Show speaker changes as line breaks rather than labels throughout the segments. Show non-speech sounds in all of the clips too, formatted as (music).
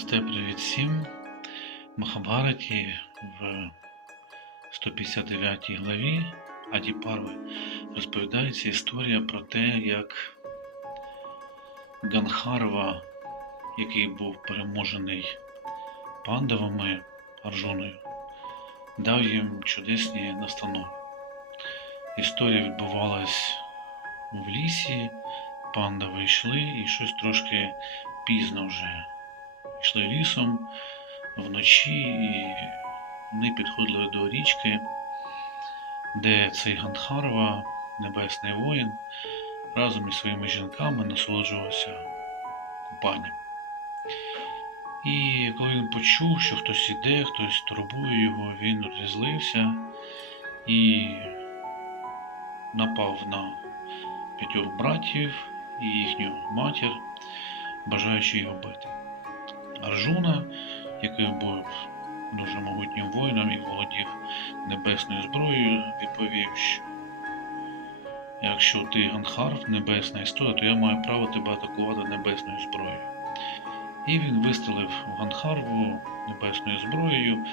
Намасте, привіт всім. В Махабхараті в 159 главі Аді Парви розповідається історія про те, як Ганхарва, який був переможений пандавами Арджуною, дав їм чудесні настанови. Історія відбувалась в лісі, пандави йшли і щось трошки пізно вже йшли лісом вночі, і вони підходили до річки, де цей Гандхарва, небесний воїн, разом із своїми жінками насолоджувався купанням. І коли він почув, що хтось іде, хтось турбує його, він розізлився і напав на п'ятьох братів і їхню матір, бажаючи його бити. Арджуна, який був дуже могутнім воїном і володів небесною зброєю, відповів, що якщо ти Ганхар, небесна істота, то я маю право тебе атакувати небесною зброєю. І він вистрелив в Ганхарву небесною зброєю,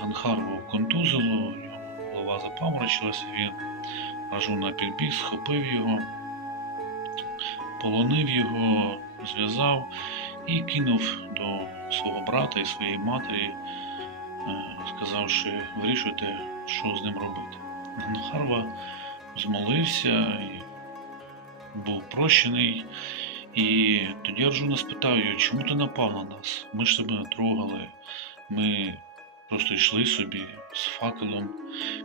Ганхарву контузило, у нього голова запаморочилася, він Арджуна підбіг, схопив його, полонив його, зв'язав і кинув свого брата і своєї матері, е, сказавши, вирішуйте, що з ним робити. Ганхарва змолився і був прощений. І тоді Арджуна спитав чому ти напав на нас? Ми ж тебе не трогали, ми просто йшли собі з факелом.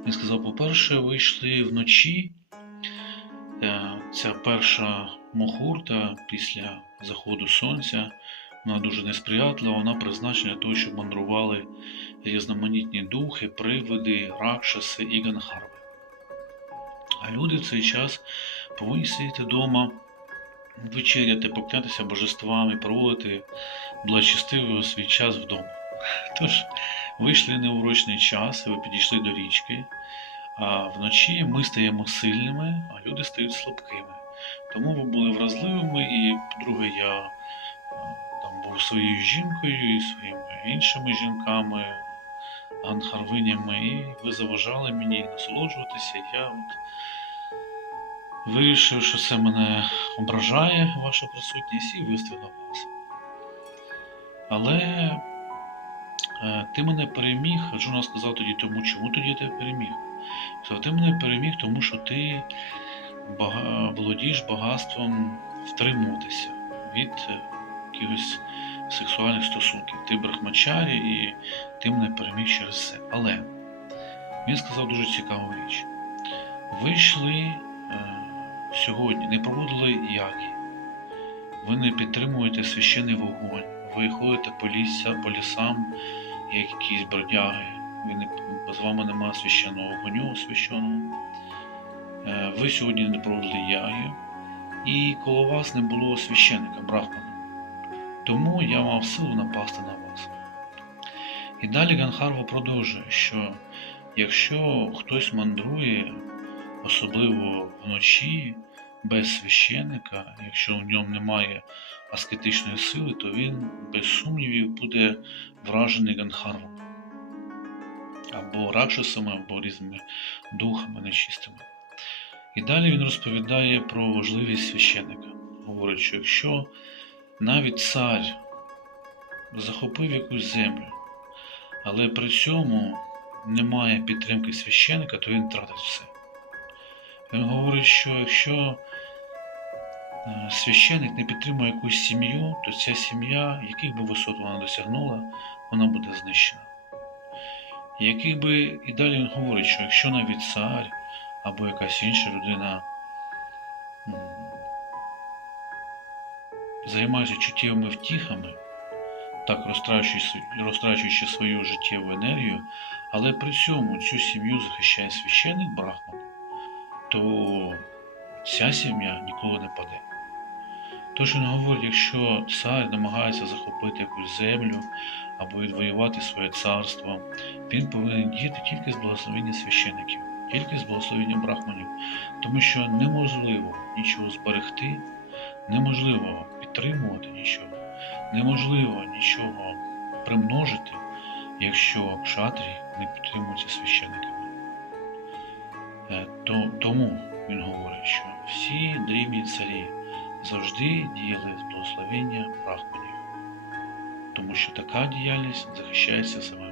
Він сказав: по-перше, ви йшли вночі. Е, Ця перша мохурта після заходу сонця, вона дуже несприятлива, вона призначена для того, щоб мандрували різноманітні духи, привиди, ракшаси і ганхарви. А люди в цей час повинні сидіти вдома, вечеряти, поклятися божествами, проводити благочестивий свій час вдома. (laughs) Тож, вийшли неурочний час, ви підійшли до річки, а вночі ми стаємо сильними, а люди стають слабкими. Тому ви були вразливими, і, по-друге, я своєю жінкою і своїми іншими жінками, ганхарвинями, і ви заважали мені насолоджуватися. Я от вирішив, що це мене ображає, ваша присутність, і вистрілив вас. Але е, ти мене переміг, Джуна сказав тоді тому, чому тоді ти переміг? Ти мене переміг, тому що ти володієш багатством втримуватися від е, якихось сексуальних стосунків. Ти брахмачарі і ти мене переміг через це. Але він сказав дуже цікаву річ. Ви йшли е, сьогодні, не проводили яги, ви не підтримуєте священний вогонь, ви ходите по, ліса, по лісам, як якісь бродяги, ви не, з вами немає священного вогню священного. Е, Ви сьогодні не проводили яги, і коло вас не було священника, брахмана. Тому я мав силу напасти на вас. І далі Ганхарва продовжує, що якщо хтось мандрує, особливо вночі, без священника, якщо в ньому немає аскетичної сили, то він без сумнівів буде вражений Ганхарвом. Або ракшасами, або різними духами нечистими. І далі він розповідає про важливість священника. Говорить, що якщо навіть цар захопив якусь землю, але при цьому немає підтримки священика, то він тратить все. Він говорить, що якщо е, священик не підтримує якусь сім'ю, то ця сім'я, яких би висот вона досягнула, вона буде знищена. Яких би і далі він говорить, що якщо навіть цар або якась інша людина м, займаються чуттєвими втіхами, так розтрачуючи, свою життєву енергію, але при цьому цю сім'ю захищає священик Брахман, то ця сім'я ніколи не паде. Тож він говорить, якщо цар намагається захопити якусь землю або відвоювати своє царство, він повинен діяти тільки з благословення священиків, тільки з благословення брахманів, тому що неможливо нічого зберегти, неможливо підтримувати нічого, неможливо нічого примножити, якщо кшатрі не підтримуються священниками. Е, тому він говорить, що всі древні царі завжди діяли з благословення брахманів, тому що така діяльність захищається саме